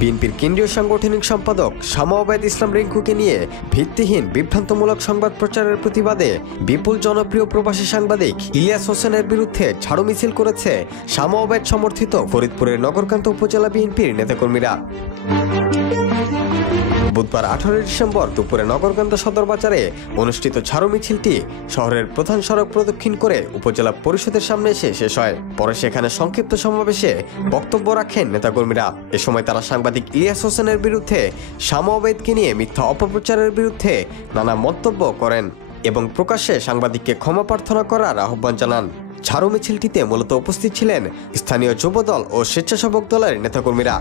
বিএনপির কেন্দ্রীয় সাংগঠনিক সম্পাদক শামা ওবায়দ ইসলাম রিংকুকে নিয়ে ভিত্তিহীন বিভ্রান্তমূলক সংবাদ প্রচারের প্রতিবাদে বিপুল জনপ্রিয় প্রবাসী সাংবাদিক ইলিয়াস হোসেনের বিরুদ্ধে ঝাড়ু মিছিল করেছে শামা ওবায়দ সমর্থিত ফরিদপুরের নগরকান্দা উপজেলা বিএনপির নেতাকর্মীরা। বুধবার 18 ডিসেম্বর দুপুরে নগরকান্দা সদর বাজারে অনুষ্ঠিত ঝাড়ু মিছিলটি শহরের প্রধান সড়ক প্রদক্ষিণ করে উপজেলা পরিষদের সামনে এসে শেষ হয়। পরে সেখানে সংক্ষিপ্ত সমাবেশে বক্তব্য রাখেন নেতাকর্মীরা। এ সময় তারা সাংবাদিক ইলিয়াস হোসেনের বিরুদ্ধে শামা ওবায়দকে নিয়ে মিথ্যা অপপ্রচারের বিরুদ্ধে নানা মন্তব্য করেন এবং প্রকাশ্যে সাংবাদিককে ক্ষমা প্রার্থনা করার আহ্বান জানান। ঝাড়ু মিছিলটিতে মূলত উপস্থিত ছিলেন স্থানীয় যুবদল ও স্বেচ্ছাসেবক দলের নেতাকর্মীরা।